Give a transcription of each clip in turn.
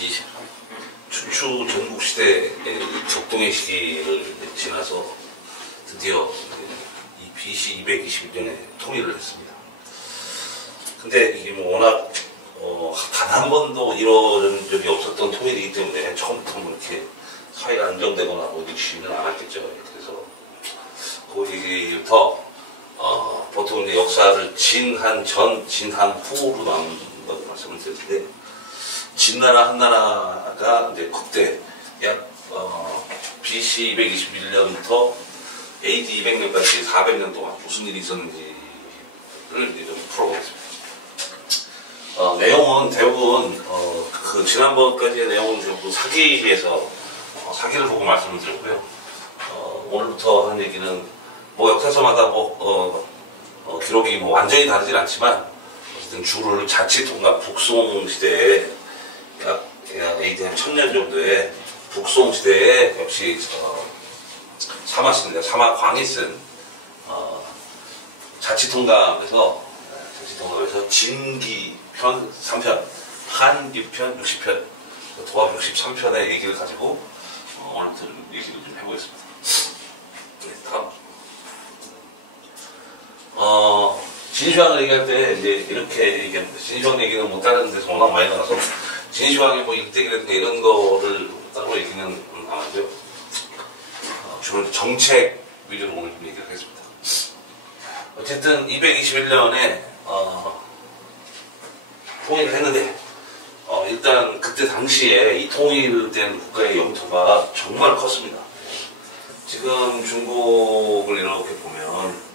이 춘추 전국시대의 격동의 시기를 지나서 드디어 이 BC 221년에 통일을 했습니다. 근데 이게 뭐 워낙 단 한 번도 이런 적이 없었던 통일이기 때문에 처음부터 뭐 이렇게 사회가 안정되거나 뭐 이러지는 않았겠죠. 그래서 거기부터 보통 이제 역사를 진한 전, 진한 후로 나눈다고 말씀을 드렸는데, 진나라 한나라가 이제 그때 약 BC 221년부터 AD 200년까지 400년 동안 무슨 일이 있었는지를 이제 좀 풀어보겠습니다. 내용은 대부분 그 지난번까지의 내용은 전부 사기에서 사기를 보고 말씀을 드렸고요. 오늘부터 한 얘기는 뭐 역사서마다 기록이 뭐 완전히 다르진 않지만 어쨌든 주를 자치통합 북송 시대에 약 AD 1000년 정도의 북송 시대에 역시 사마 광이 쓴 자치통감에서 진기 편 3편, 한기편 60편, 도합 63편의 얘기를 가지고 오늘부터 얘기를 좀 해보겠습니다. 네, 다음. 진시황을 얘기할 때 이제 이렇게 얘기합니다. 진시황 얘기는 뭐 다른 데서 워낙 많이 나와서 진시황이 뭐 일대기라든가 이런 거를 따로 얘기는 안 하고요. 주로 정책 위주로 오늘 좀 얘기를 하겠습니다. 어쨌든 221년에 통일을 했는데 일단 그때 당시에 이 통일된 국가의 영토가 정말 컸습니다. 지금 중국을 이렇게 보면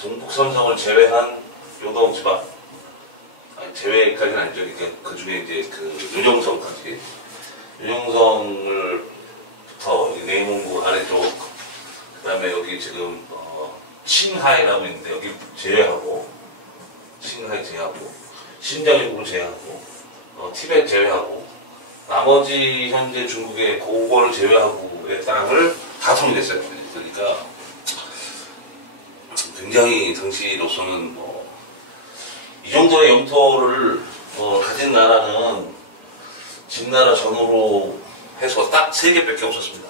동북삼성을 제외한 요동지방, 제외까지는 아니죠. 그 중에 이제 그 윤영성까지, 윤영성을부터 내몽고 아래쪽, 그 다음에 여기 지금 칭하이라고 있는데 여기 제외하고, 칭하이 제외하고, 신장 일부를 제외하고, 티벳 제외하고, 나머지 현재 중국의 고구려를 제외하고의 땅을 다 통일했어요. 그러니까 굉장히 당시로서는 이 정도의 영토를 가진 나라는 진나라 전후로 해서 딱 3개밖에 없었습니다.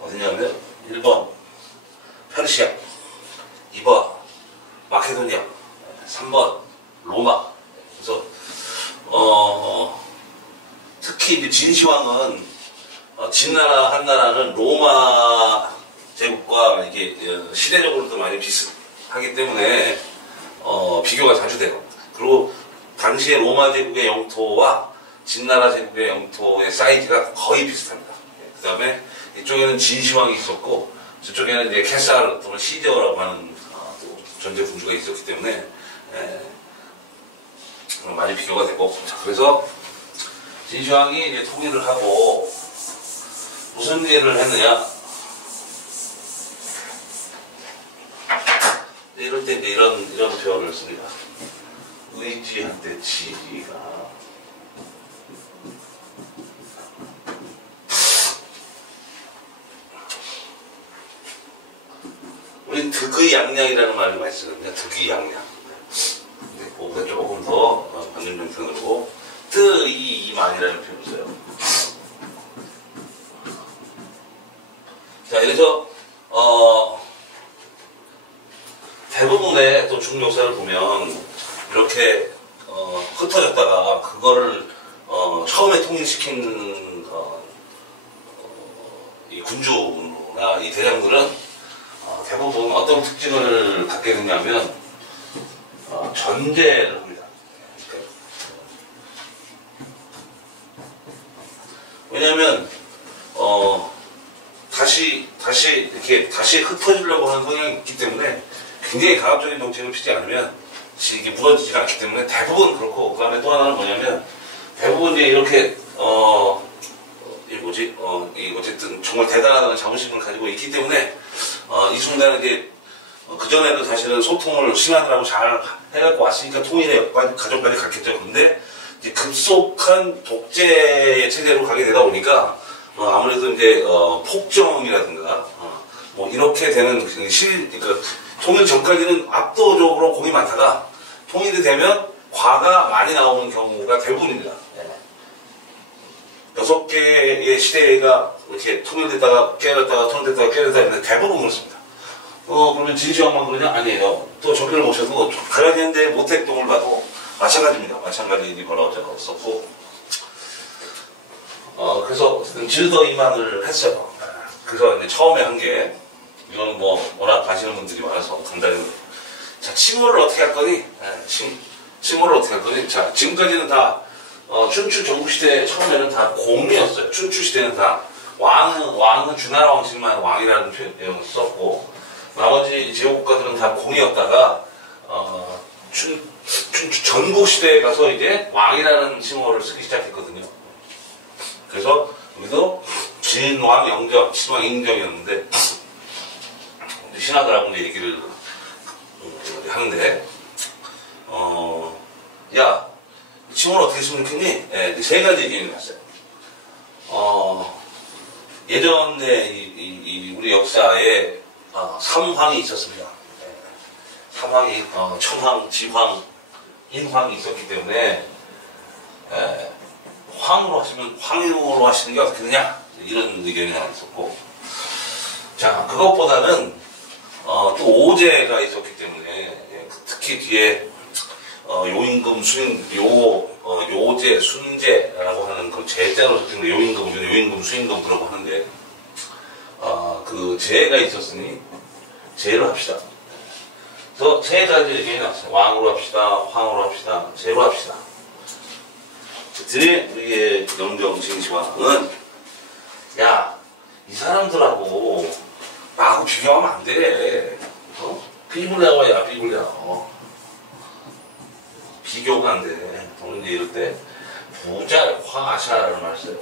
어디냐면 1번 페르시아, 2번 마케도니아, 3번 로마. 그래서 특히 이제 진시황은 진나라 한나라는 로마 제국과 이게 시대적으로도 많이 비슷하기 때문에 비교가 자주 돼요. 그리고 당시에 로마 제국의 영토와 진나라 제국의 영토의 사이즈가 거의 비슷합니다. 그 다음에 이쪽에는 진시황이 있었고 저쪽에는 이제 케사르 또는 시저라고 하는 또 전제 군주가 있었기 때문에 많이 비교가 되고, 그래서 진시황이 이제 통일을 하고 무슨 일을 했느냐? 이럴 때 이제 이런 표현을 씁니다. 의지한테 지가 우리 득의양양이라는 말을 많이 쓰거든요. 득의양양. 그거보다 조금 더 반전된 표현으로 뜨이만이라는 표현을 써요. 자, 그래서 대부분의 또 중국 역사를 보면 이렇게 흩어졌다가 그거를 처음에 통일시킨 이 군주나 이 대장들은 대부분 어떤 특징을 갖게 되냐면 전제를 합니다. 왜냐하면 다시 흩어지려고 하는 성향이 있기 때문에 굉장히 강압적인 정책을 피지 않으면 이게 무너지지가 않기 때문에 대부분 그렇고, 그 다음에 또 하나는 뭐냐면 대부분 이제 이렇게 어쨌든 정말 대단하다는 자부심을 가지고 있기 때문에 이 순간에 이제 그전에도 사실은 소통을 신하들하고 잘 해갖고 왔으니까 통일의 과정까지 갔겠죠. 근데 이제 급속한 독재 체제로 가게 되다 보니까 아무래도 이제 폭정이라든가 뭐 이렇게 되는 그러니까 통일 전까지는 압도적으로 공이 많다가 통일이 되면 과가 많이 나오는 경우가 대부분입니다. 6개의 시대가 이렇게 통일됐다가 깨졌다가 통일됐다가 깨졌다가 했는데 대부분 그렇습니다. 그러면 진시황만 그러냐? 아니에요. 또 저기를 보셔도 가야되는데 모택동을 봐도 마찬가지입니다. 마찬가지 일이 벌어졌었고, 그래서 질더이만을 했어요. 그래서 이제 처음에 한 게, 이건 뭐 워낙 아시는 분들이 많아서 간단히, 자, 칭호를 어떻게 할 거니? 칭호를 어떻게 할 거니? 자, 지금까지는 다 춘추 전국시대 처음에는 다 공이었어요. 춘추 시대는 다 왕은 주나라 왕실만 왕이라는 표현을 썼고, 나머지 제국국가들은 다 공이었다가 춘추 전국시대에 가서 이제 왕이라는 칭호를 쓰기 시작했거든요. 그래서 여기도 진왕 영정, 친왕 인정이었는데 신하들하고 이제 얘기를 하는데, 야, 칭호를 어떻게 쓰면 좋겠니? 네, 세 가지 의견이 났어요. 예전에 우리 역사에 삼황이 있었습니다. 삼황이 천황, 지황, 인황이 있었기 때문에 황으로 하시는 게 어떻게 되냐? 이런 의견이 하나 있었고, 자, 그것보다는 또 오제가 있었기 때문에 특히 뒤에 요임금, 요제, 순제라고 하는 그 제자로 적힌 요임금, 수임금 그러고 하는데, 그 제가 있었으니 제를 합시다. 그래서 세 가지 의견이 나왔어요. 왕으로 합시다, 황으로 합시다, 제로 합시다. 그랬더니 우리의 영정 진시황은, 야, 이 사람들하고 나하고 비교하면 안 돼. 비불량어야, 비불량어. 비교가 안 돼. 우리 이제 이럴 때 부자 화샤라는 말 써요.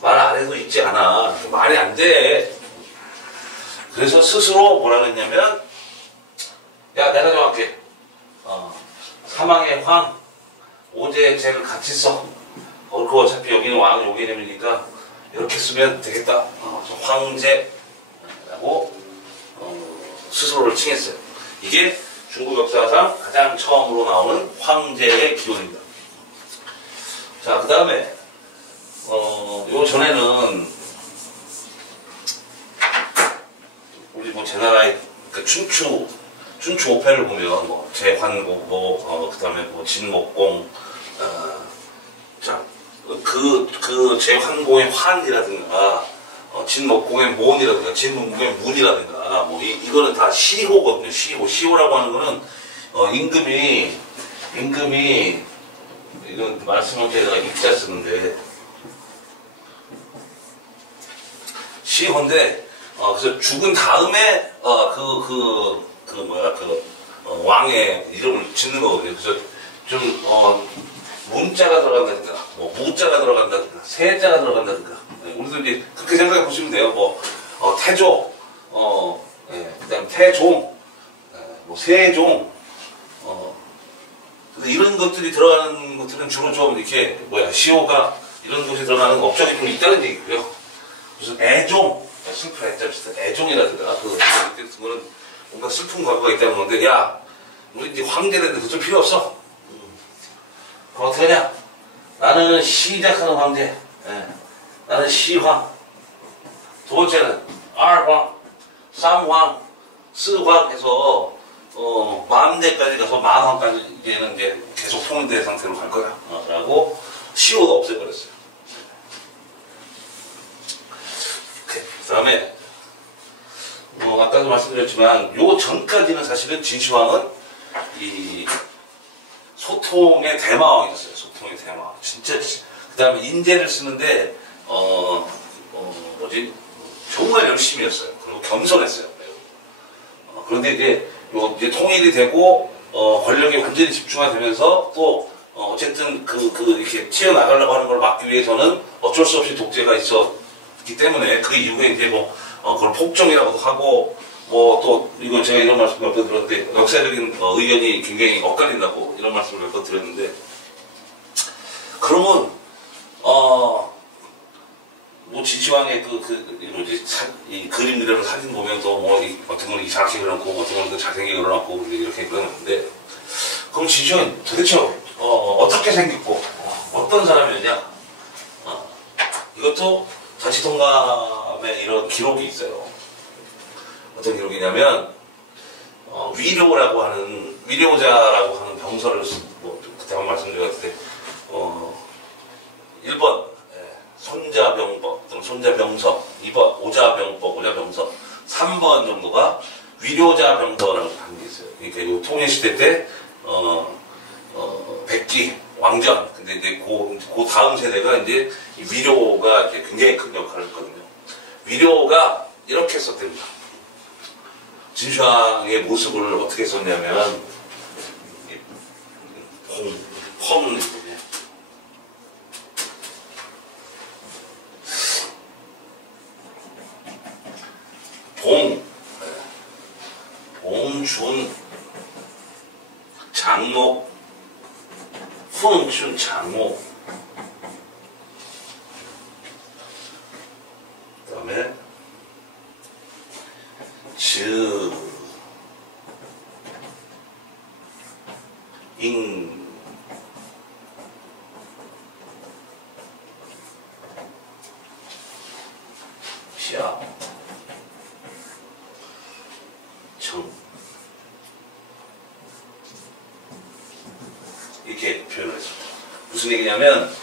말 안 해도 있지 않아. 말이 안 돼. 그래서 스스로 뭐라 그랬냐면, 야, 내가 정할게. 사망의 황, 오제의 제를 같이 써. 그거 어차피 여기는 왕, 여기는 이름이니까 이렇게 쓰면 되겠다. 황제라고 스스로를 칭했어요. 이게 중국 역사상 가장 처음으로 나오는 황제의 기원입니다. 자, 그 다음에 요 전에는 우리 뭐 제나라의 그 춘추 오패를 보면 뭐 제환고 그 다음에 뭐 진목공, 자, 그 제환공의 환이라든가 진목공의 몬이라든가 진목공의 문이라든가 뭐 이거는 다 시호거든요. 시호라고 하는 거는 임금이 이건 말씀을 제가 입자 쓰는데 시호인데, 그래서 죽은 다음에 왕의 이름을 짓는 거거든요. 그래서 좀 문자가 들어간다든가, 뭐 무자가 들어간다든가, 세자가 들어간다든가, 우리도 이제 그렇게 생각해 보시면 돼요. 뭐 태조, 그다음 태종, 뭐 세종, 이런 것들이 들어가는 것들은 주로 좀 이렇게 시호가 이런 것이 들어가는 업적이 좀 있다는 얘기고요. 무슨 애종, 슬픈 애자 비슷한 애종이라든가 그거는 뭔가 슬픈 과거가 있다는 건데, 야, 우리 이제 황제인데 그좀 필요 없어. 그럼 어떻게 하냐? 나는 시작하는 황제. 나는 시황. 두 번째는 알황, 삼황, 스황 해서 만대까지 가서 만황까지는 이제 계속 통일된 상태로 갈 거야. 라고 시호도 없애버렸어요. 그 다음에 아까도 말씀드렸지만 요 전까지는 사실은 진시황은 이 소통의 대마왕이었어요. 소통의 대마왕. 진짜. 그 다음에 인재를 쓰는데 정말 열심히 했어요. 그리고 겸손했어요. 그런데 이제 통일이 되고 권력이 완전히 집중화되면서 또 어쨌든 이렇게 튀어나가려고 하는 걸 막기 위해서는 어쩔 수 없이 독재가 있었기 때문에 그 이후에 이제 그걸 폭정이라고도 하고 또 이거 제가 이런 말씀 몇 번 들었는데 역사적인 의견이 굉장히 엇갈린다고 이런 말씀을 몇 번 드렸는데, 그러면 진시황의 이 그림이라는 사진 보면 또 뭐 어떤 거는 이상하게 그려놓고 어떤 거는 잘생기게 그려놓고 이렇게 그려놓는데, 그럼 진시황이 도대체 어떻게 생겼고 어떤 사람이었냐? 이것도 전시동감의 이런 기록이 있어요. 어떤 기록이냐면 위료자라고 하는 병서를 그때 한번 말씀드렸을 때 1번 손자병법 또는 손자병서, 2번 오자병법, 오자병서, 3번 정도가 위료자병서라고 하는 게 있어요. 그러니까 이 통일시대 때 백기, 왕전, 근데 이제 그 다음 세대가 이제 위료가 이제 굉장히 큰 역할을 했거든요. 위료가 이렇게 썼답니다. 진시황의 모습을 어떻게 썼냐면, 펌, 봉준, 장목, 풍춘, 장목, 그 다음에 잉, 샤, 정, 이렇게 표현을 했습니다. 무슨 얘기냐면,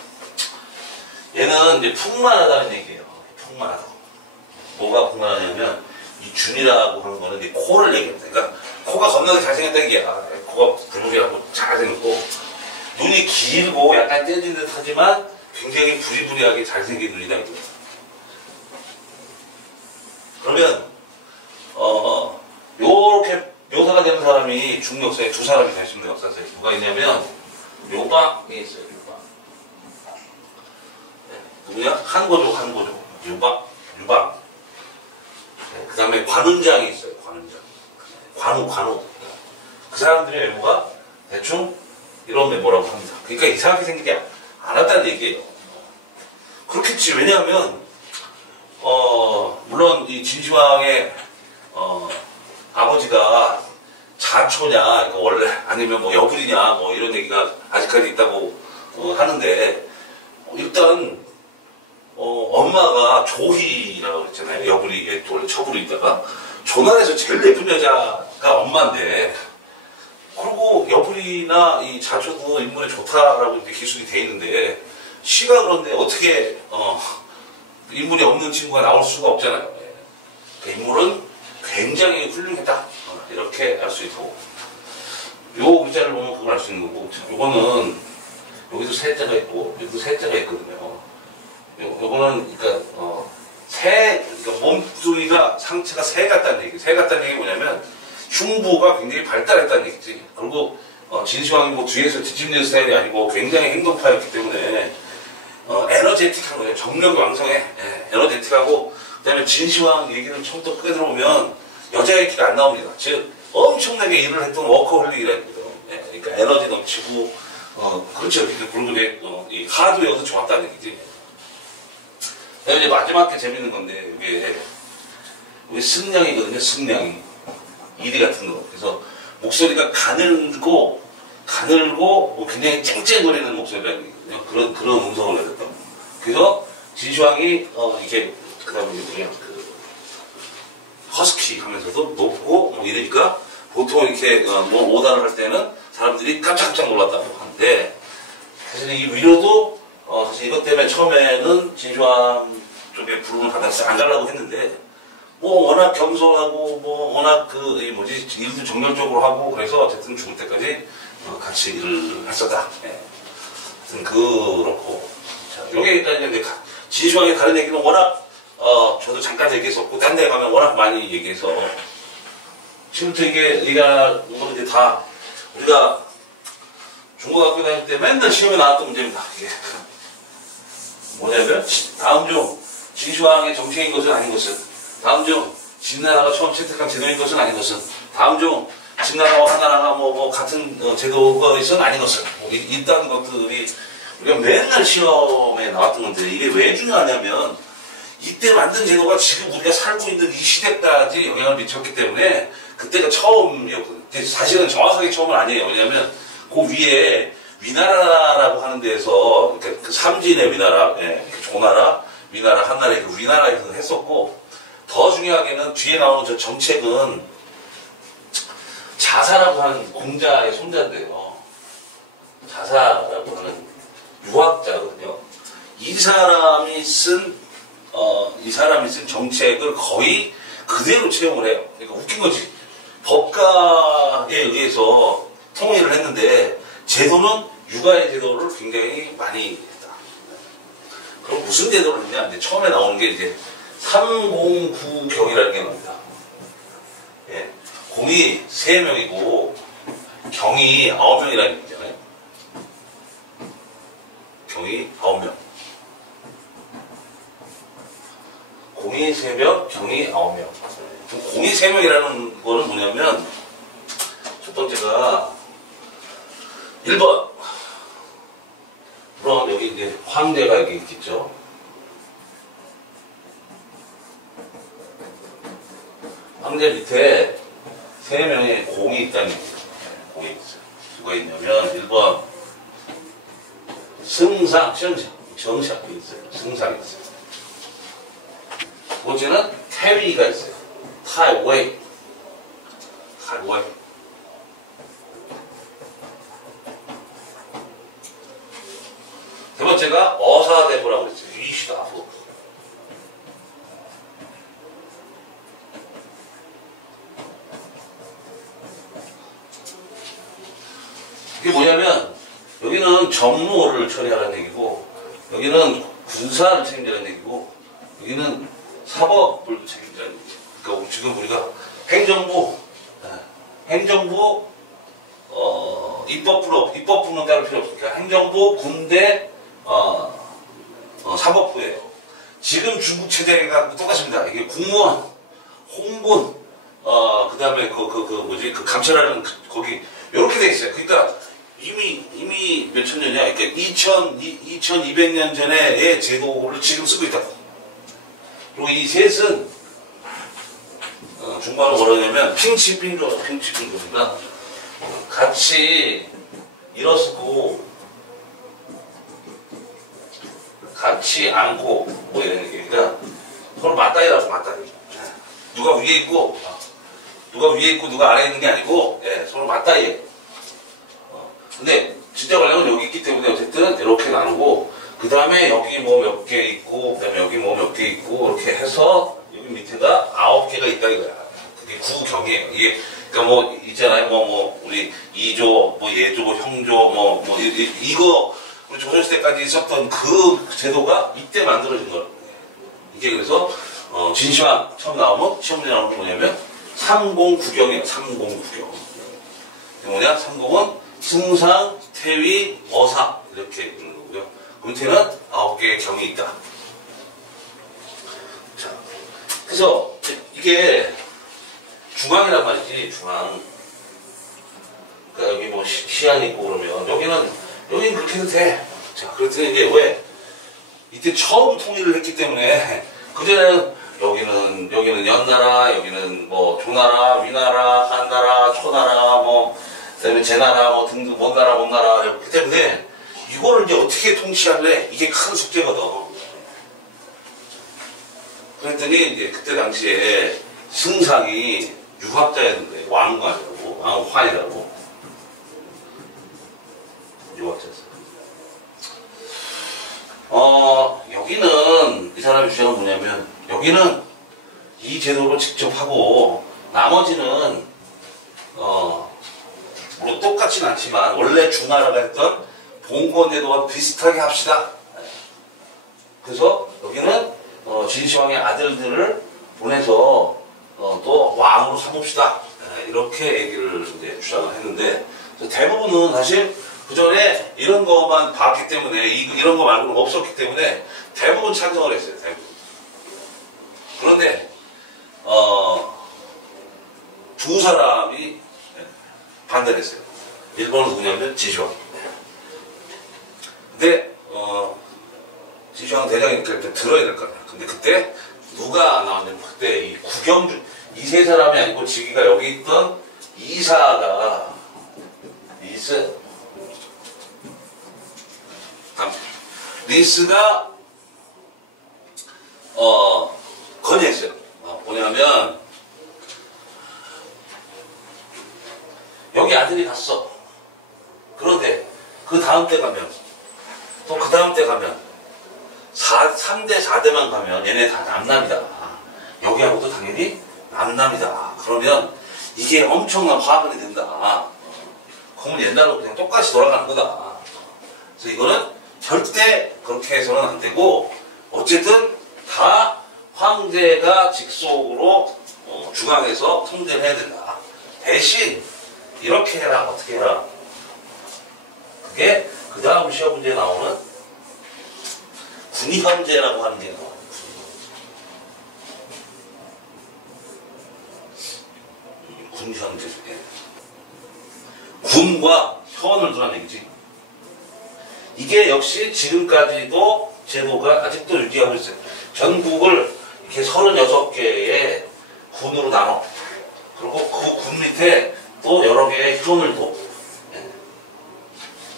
얘는 이제 풍만하다는 얘기예요. 풍만하다. 뭐가 풍만하냐면, 이 준이라고 하는 거는 이제 코를 얘기합니다. 그러니까 코가 겁나게 잘생겼다는 얘기야. 코가 부르르하고 잘생겼고, 눈이 길고 약간 떼진 듯 하지만 굉장히 부리부리하게 잘생긴 눈이다. 그러면 요렇게 묘사가 되는 사람이 중역사에 두 사람이 다 있습니다. 역사에 누가 있냐면 요박이 있어요. 요박. 네. 누구냐? 한고조. 유박. 네. 그 다음에 관운장이 있어요. 관우. 그 사람들의 외모가 대충 이런 외모라고 합니다. 그러니까 이상하게 생기지 않았다는 얘기예요. 그렇겠지. 왜냐하면 물론 이 진시황의 아버지가 자초냐, 원래 아니면 뭐 여불이냐, 뭐 이런 얘기가 아직까지 있다고 하는데, 일단 엄마가 조희라고 그랬잖아요. 여불이 원래 처부로 있다가 조난에서 제일 예쁜 여자가 엄마인데, 그리고 여불이나 이 자초도 인물에 좋다라고 이제 기술이 돼 있는데, 시가 그런데 어떻게 인물이 없는 친구가 나올 수가 없잖아요. 그 인물은 굉장히 훌륭했다. 이렇게 알 수 있고, 요 글자를 보면 그걸 알 수 있는 거고, 요거는 여기도 세자가 있고 여기도 세자가 있거든요. 요거는 그러니까 그러니까 몸뚱이가 상체가 새 같다는 얘기. 새 같다는 얘기 뭐냐면 흉부가 굉장히 발달했다는 얘기지. 그리고 진시황이 뭐 뒤에서 뒤집는 스타일이 아니고 굉장히 행동파였기 때문에 에너제틱한 거예요. 정력이 왕성해. 예, 에너제틱하고, 그 다음에 진시황 얘기를 처음부터 끄게 들어오면 여자 얘기가 안 나옵니다. 즉 엄청나게 일을 했던 워커홀릭이라는 거죠. 예, 그러니까 에너지 넘치고 그렇죠. 그리고 이제 이 하도 여기서 좋았다는 얘기지. 그다음에 이제 마지막 게 재밌는 건데, 이게 승량이거든요. 승량이 이리 같은 거. 그래서 목소리가 가늘고 굉장히 쨍쨍거리는 목소리라는 얘기거든요. 그런 음성을 내셨다. 그래서 진시황이 이렇게 그다음에 뭐냐 허스키 하면서도 높고 뭐 이러니까 보통 이렇게 뭐 오다를 할 때는 사람들이 깜짝깜짝 놀랐다고 하는데, 사실 이 위로도 사실 이것 때문에 처음에는 진시황 쪽에 부름을 받아서 안 가려고 했는데, 뭐 워낙 겸손하고 뭐 워낙 일도 정열적으로 하고, 그래서 어쨌든 죽을 때까지 같이 일을 했었다. 예. 하여튼 그렇고, 자, 요게 일단 이제 진시황의 다른 얘기는 워낙 저도 잠깐 얘기했었고, 딴 데 가면 워낙 많이 얘기해서, 지금부터 이게 이제 다 우리가 중고등학교 다닐 때 맨날 시험에 나왔던 문제입니다. 이게 뭐냐면, 다음 중 진시황의 정책인 것은 아닌 것은, 다음 중 진나라가 처음 채택한 제도인 것은 아닌 것은, 다음 중 진나라와 한나라가 뭐 같은 제도가 있어는 아닌 것은, 이딴 것들이 우리가 맨날 시험에 나왔던 건데, 이게 왜 중요하냐면 이때 만든 제도가 지금 우리가 살고 있는 이 시대까지 영향을 미쳤기 때문에 그때가 처음이었거든요. 사실은 정확하게 처음은 아니에요. 왜냐하면 그 위에 위나라라고 하는 데에서 그러니까 그 삼진의 위나라, 예, 조나라, 위나라, 한나라, 그 위나라에서 했었고, 더 중요하게는 뒤에 나오는 저 정책은 자사라고 하는 공자의 손자인데요. 자사라고 하는 유학자거든요. 이 사람이 쓴 정책을 거의 그대로 채용을 해요. 그러니까 웃긴 거지. 법가에 의해서 통일을 했는데 제도는 육아의 제도를 굉장히 많이 했다. 그럼 무슨 제도를 했냐? 이제 처음에 나오는 게 이제 309경이라는 게 나옵니다. 예. 공이 3명이고 경이 9명이라는 게 있잖아요. 경이 9명. 공이 3명, 경이 9명. 공이 3명이라는 거는 뭐냐면, 첫 번째가 1번. 물론 여기 이제 황제가 여기 있겠죠. 황제 밑에 3명의 공이 있다는 얘기죠. 공이 있어요. 누가 있냐면 1번 승상, 정상이 있어요. 승상이 있어요. 두 번째는 태위가 있어요. 타이웨이. 세 번째가 어사대부라고 그랬어요. 위시다부. 이게 뭐냐면 여기는 정무를 처리하라는 얘기고, 여기는 군사를 책임지라는 얘기고, 여기는 사법을 책임지라는 얘기죠. 그러니까 지금 우리가 행정부, 입법부는 따로 필요 없으니까 행정부, 군대, 사법부예요. 지금 중국 체제가 똑같습니다. 이게 국무원, 홍군, 그 다음에 그 감찰하는 거기, 이렇게 돼 있어요. 그러니까 이미 몇천 년이야? 그러니까 2200년 전의 제도를 지금 쓰고 있다고. 그리고 이 셋은, 중국어로 뭐라 하냐면, 핑치핑조니까, 같이 일어서고, 같이 안고, 뭐 이런 얘기니까, 서로 맞다이라고, 맞다이. 누가 위에 있고, 누가 아래에 있는 게 아니고, 예, 서로 맞다이예요. 근데, 진짜 관련은 여기 있기 때문에 어쨌든 이렇게 나누고, 그 다음에 여기 뭐 몇 개 있고, 그 다음에 여기 뭐 몇 개 있고, 이렇게 해서, 여기 밑에가 9개가 있다 이거야. 그게 구경이에요. 이게, 그러니까 뭐, 있잖아요. 우리 이조, 예조, 형조, 이거, 우리 조선시대까지 있었던 그 제도가 이때 만들어진 거예요. 이게 그래서, 진시황 처음 나오면, 시험 문제 나오는 게 뭐냐면, 309경이에요. 309경. 이게 뭐냐? 309은 승상, 태위, 어사. 이렇게 있는 거고요. 밑에는 9개의 경이 있다. 자, 그래서 이게 중앙이란 말이지, 중앙. 그러니까 여기 뭐 시안이 있고 그러면 여기는 그렇게 해도 돼. 자, 그랬더니 이게 왜? 이때 처음 통일을 했기 때문에 그전에는 여기는 연나라, 여기는 뭐 조나라, 위나라, 한나라, 초나라, 그다음에 제나라, 등등 먼 나라 그렇기 때문에 이거를 이제 어떻게 통치할래? 이게 큰 숙제거든. 그랬더니 이제 그때 당시에 승상이 유학자였는데 왕환이라고 유학자였어요. 여기는 이 사람의 주장은 뭐냐면 여기는 이 제도를 직접 하고 나머지는 물론 똑같진 않지만 원래 주나라가 했던 봉건 제도와 비슷하게 합시다. 그래서 여기는 진시황의 아들들을 보내서 또 왕으로 삼읍시다. 이렇게 얘기를 이제 주장을 했는데 대부분은 사실 그 전에 이런 것만 봤기 때문에 이런 거 말고는 없었기 때문에 대부분 찬성을 했어요. 대부분. 그런데 두 사람이 반대를 했어요. 1번은 누구냐면 진시황. 근데 진시황 대장이니까 일단 들어야 될 거 아니야. 근데 그때 누가 나왔냐면 그때 이 구경주 이 세 사람이 아니고 지기가 여기 있던 이사가 리스가 건의했어요. 뭐냐면 여기 아들이 갔어. 그런데 그 다음 때 가면 또 그 다음 때 가면 3대 4대만 가면 얘네 다 남남이다. 여기하고도 당연히 남남이다. 그러면 이게 엄청난 화근이 된다. 그러면 옛날로 그냥 똑같이 돌아가는 거다. 그래서 이거는 절대 그렇게 해서는 안 되고 어쨌든 다 황제가 직속으로 중앙에서 통제를 해야 된다. 대신 이렇게 해라. 어떻게 해라. 그게 그 다음 시험 문제에 나오는 군현제라고 하는 게 나와요. 군현제. 군과 현을 두라는 얘기지. 이게 역시 지금까지도 제도가 아직도 유지하고 있어요. 전국을 이렇게 36개의 군으로 나눠. 그리고 그 군 밑에 또 여러 개의 현을 둬.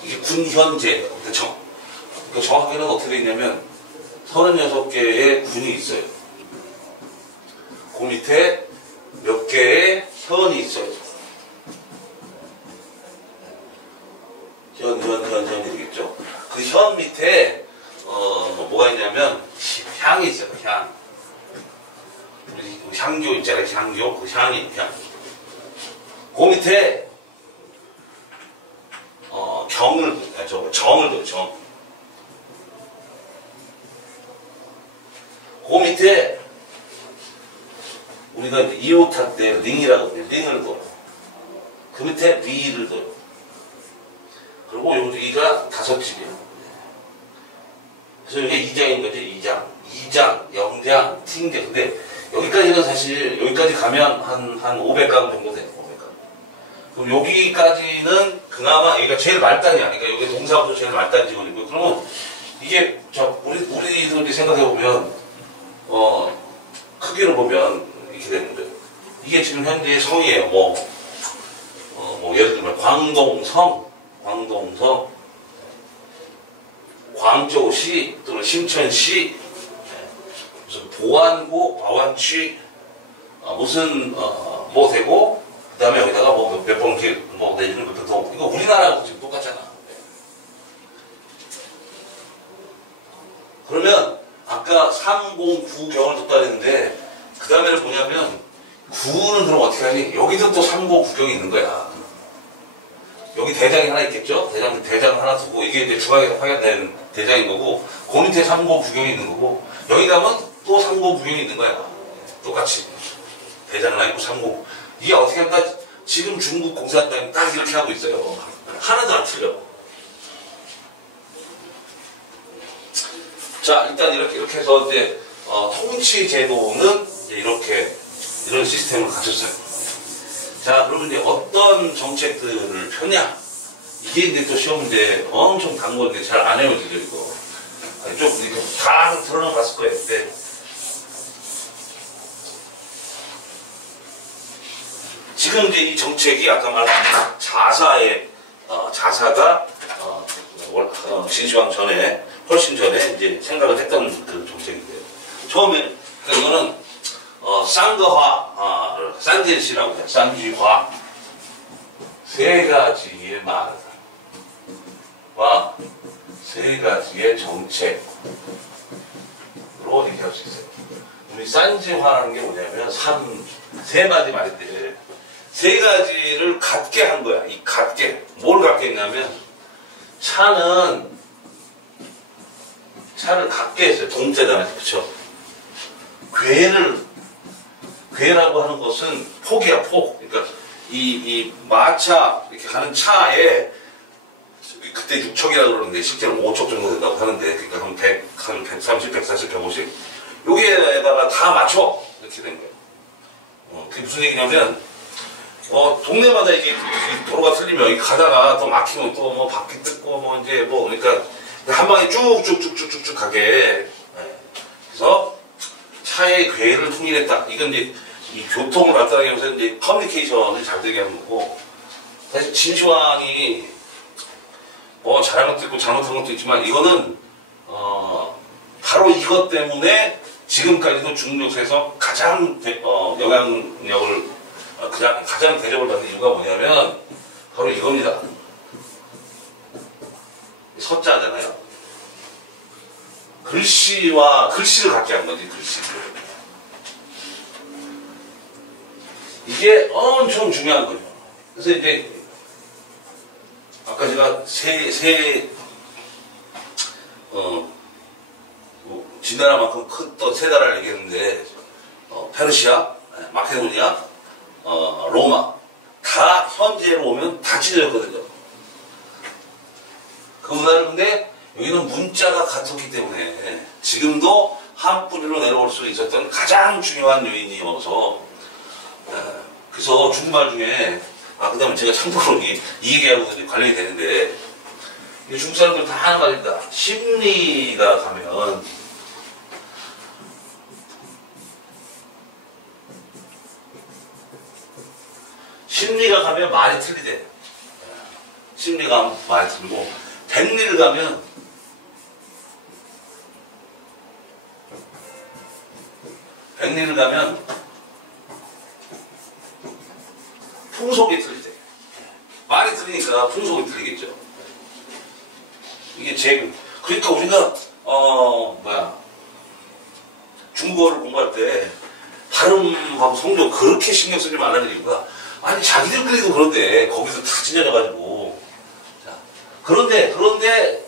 이게 군현제. 그러니까 정확하게는 어떻게 되어 있냐면 36개의 군이 있어요. 그 밑에 몇 개의 현이 있어요. 현이 되겠죠. 그 현 밑에 뭐가 있냐면 향이 있어요. 향. 우리 향교 있잖아요. 향교. 그 향이 향. 그 밑에 정을 정. 그 밑에 우리가 이웃할 때 링이라고 해요. 링을 둬요. 그 밑에 리를 둬요. 그리고 여기가 5집이에요. 그래서 이게 2장인 거지. 2장, 영장, 팅제. 근데 여기까지는 사실 여기까지 가면 한 500가구 정도 돼요. 500가구. 그럼 여기까지는 그나마 여기가 제일 말단이야. 그러니까 여기 동사부터 제일 말단 지원이고. 그러면 이게 우리들이 생각해 보면 크기로 보면 이렇게 되는 거예요. 이게 지금 현재 성이에요. 뭐 예를 들면 광동성, 광저우시 또는 심천시, 무슨 보안구, 바완취, 무슨 뭐 되고 그 다음에 여기다가 뭐 몇 번 길, 뭐 내지는 몇 번 더. 이거 우리나라하고 지금 똑같잖아. 그러면 아까 309경을 뒀다 했는데 그 다음에는 뭐냐면 구는 그럼 어떻게 하니? 여기도 또 309경이 있는 거야. 여기 대장이 하나 있겠죠? 대장을 하나 두고 이게 이제 중앙에서 파견된 대장인 거고 그 밑에 309경이 있는 거고 여기 가면 또 309경이 있는 거야. 똑같이 대장은 아니고 309. 이게 어떻게 할까? 지금 중국 공산당이 딱 이렇게 하고 있어요. 하나도 안 틀려. 자, 일단 이렇게 해서 이제 통치 제도는 이제 이런 시스템을 가졌어요. 자, 그러면 이제 어떤 정책들을 펴냐? 이게 이제 또 시험 문제 엄청 단거인데 잘 안 외워지죠, 이거. 좀 이렇게 다 드러나 봤을 거예요, 그때. 지금 이제 이 정책이 아까 말한 자사가 진시황 전에 훨씬 전에 이제 생각을 했던 그 정책인데요. 처음에 그러니까 이거는 쌍거화, 쌍진시라고 해요. 쌍쥐화. 3가지의 말과 3가지의 정책으로 이렇게 할 수 있어요. 우리 쌍쥐화라는 게 뭐냐면 3마디 말인데 3가지를 갖게 한 거야. 이 갖게. 뭘 갖게 했냐면 차를 갖게 했어요. 동자단에서. 그쵸? 괴라고 하는 것은 폭이야, 폭. 그러니까 이 마차 이렇게 가는 차에 그때 6척이라고 그러는데 실제로 5척 정도 된다고 하는데 그러니까 한 130, 140, 150 여기에다가 다 맞춰 이렇게 된 거예요. 그게 무슨 얘기냐면 동네마다 이게 도로가 틀리면 가다가 또 막히면 또 뭐 바퀴 뜯고 뭐 이제 뭐 그러니까 한 방에 쭉쭉쭉쭉쭉 가게. 그래서 차의 궤를 통일했다. 이건 이제 이 교통을 간단하게 하면서 이제 커뮤니케이션을 잘 되게 하는 거고, 사실 진시황이 뭐 잘한 것도 있고 잘못한 것도 있지만 이거는 바로 이것 때문에 지금까지도 중력에서 가장 영향력을 가장 대접을 받는 이유가 뭐냐면 바로 이겁니다. 서자잖아요. 글씨를 갖게 한 거지, 글씨를. 이게 엄청 중요한 거죠. 그래서 이제 아까 제가 진나라만큼 큰 또 세 나라를 얘기했는데 페르시아, 마케도니아, 로마 다 현재로 오면 다 찢어졌거든요. 그 문화를 근데 여기는 문자가 같았기 때문에 지금도 한 뿌리로 내려올 수 있었던 가장 중요한 요인이어서 그래서 중국말 중에 그 다음에 제가 참고로 이 얘기하고 관련이 되는데 중국 사람들 다 하는 말입니다. 심리가 가면 말이 틀리대. 심리가 말이 틀리고 백리를 가면 풍속이 틀리대. 말이 틀리니까 풍속이 틀리겠죠. 이게 그러니까 우리가 중국어를 공부할 때 발음하고 성조 그렇게 신경 쓰지 말라는 이유가 아니 자기들끼리도 그런데 거기서 다 찢어져가지고 그런데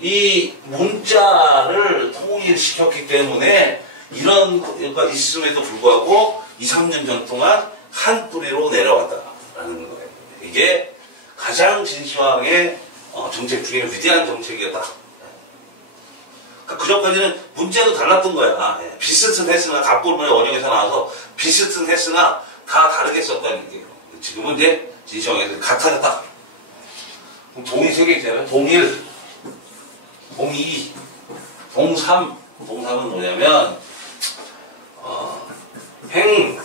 이 문자를 통일시켰기 때문에 이런 거가 있음에도 불구하고 2, 3년 전 동안 한 뿌리로 내려왔다라는 거예요. 이게 가장 진시황의 정책 중에 위대한 정책이었다. 그 전까지는 문제도 달랐던 거야. 비슷은 했으나 갑골문의 원형에서 나와서 비슷은 했으나 다 다르게 썼다는 얘기예요. 지금은 이제 진시황에서 같아졌다. 동이 세 개 있잖아요. 동일, 동이, 동삼. 동삼은 뭐냐면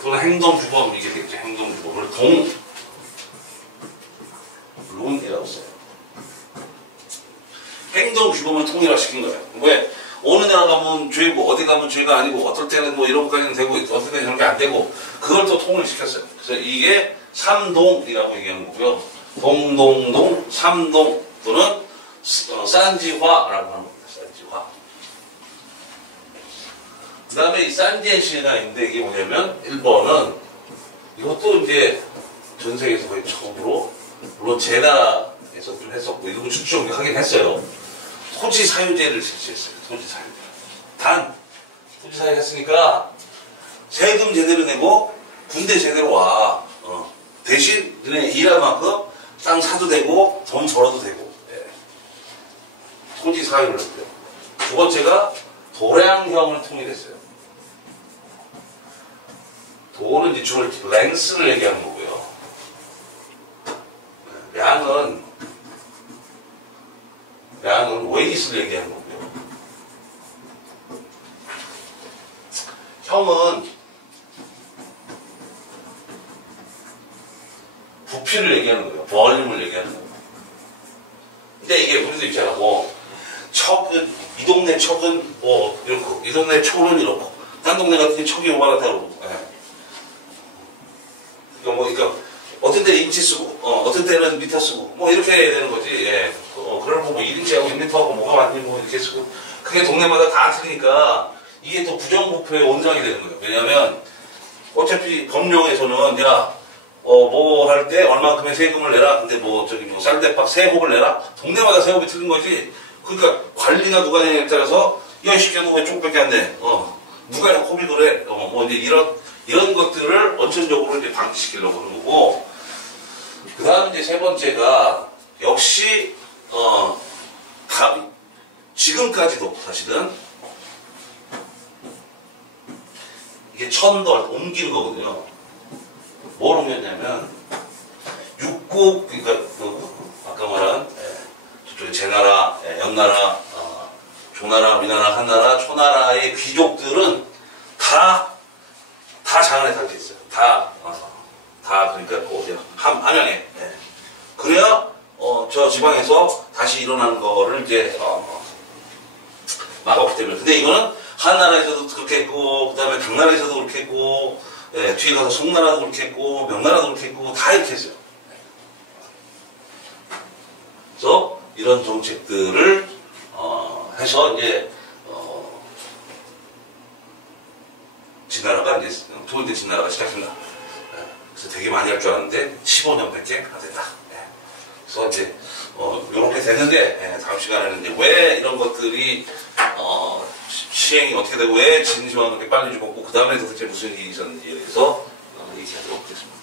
또는 행동주범 이게 되겠죠. 행동주범을 론이라고 써요. 행동주범을 통일화시킨 거예요. 왜? 어느 나라 가면 죄고 어디 가면 죄가 아니고 어떨 때는 뭐 이런 것까지는 되고 어떨 때는 이런 게 안 되고 그걸 또 통일시켰어요. 그래서 이게 삼동이라고 얘기하는 거고요. 동동동, 삼동 또는 산지화라고 하는 겁니다. 산지화. 그 다음에 이 산지엔시가 있는데 이게 뭐냐면 1번은 이것도 이제 전 세계에서 거의 처음으로 물론 제 나라에서 좀 했었고 일부 추측 하긴 했어요. 토지 사유제를 실시했어요. 토지 사유제. 단 토지 사유 했으니까 세금 제대로 내고 군대 제대로 와. 대신 너네 일할 만큼 땅 사도 되고 돈 벌어도 되고. 토지 사유를 했고요. 두 번째가 도량형을 통일했어요. 도는 이제 주로 랭스를 얘기하는 거고요. 양은 웨이스를 얘기하는 거고요. 형은 부피를 얘기하는 거예요. 볼륨을 얘기하는 거예요. 근데 이게 우리도 있잖아. 이 동네 척은 이렇고, 이 동네 척은 이렇고, 딴 동네 같은 게 척이 오바라타고. 그러니까 어떤 때는 인치 쓰고, 어떤 때는 미터 쓰고, 이렇게 해야 되는 거지. 그걸 보고 1인치하고 1미터하고 뭐가 맞니, 이렇게 쓰고. 그게 동네마다 다 틀리니까, 이게 또 부정부패의 원상이 되는 거예요. 왜냐면, 어차피 법령에서는, 뭐 할 때 얼마큼의 세금을 내라. 근데 쌀대박 세법을 내라. 동네마다 세법이 틀린 거지. 그러니까 관리가 누가 되냐에 따라서, 이 새끼야, 너 왜 쪽밖에 안 내? 누가 호비 그래? 이제 이런 것들을 원천적으로 이제 방지시키려고 하는 거고, 그 다음 이제 세 번째가, 역시, 지금까지도 사실은, 이게 천덜, 옮기는 거거든요. 뭘 옮겼냐면, 육국, 그러니까, 아까 말한, 그리고 제나라, 염나라, 조나라, 위나라, 한나라, 초나라의 귀족들은 다 장안에 달려 있어요. 다 그러니까 어디야? 함양에. 예. 그래야 저 지방에서 다시 일어나는 거를 이제 막았기 때문에. 근데 이거는 한나라에서도 그렇게 했고, 그 다음에 당나라에서도 그렇게 했고, 예, 뒤에 가서 송나라도 그렇게 했고, 명나라도 그렇게 했고, 다 이렇게 했어요. 그래서 이런 정책들을 해서 이제 진나라가 이제 두 번째 진나라가 시작된다. 예, 그래서 되게 많이 할 줄 알았는데 15년밖에 안 됐다. 예, 그래서 이제 이렇게 됐는데, 예, 다음 시간에는 이제 왜 이런 것들이 시행이 어떻게 되고 왜 진시황은 이렇게 빨리 죽었고 그 다음에 도대체 무슨 일이 있었는지에 대해서 얘기하도록 하겠습니다.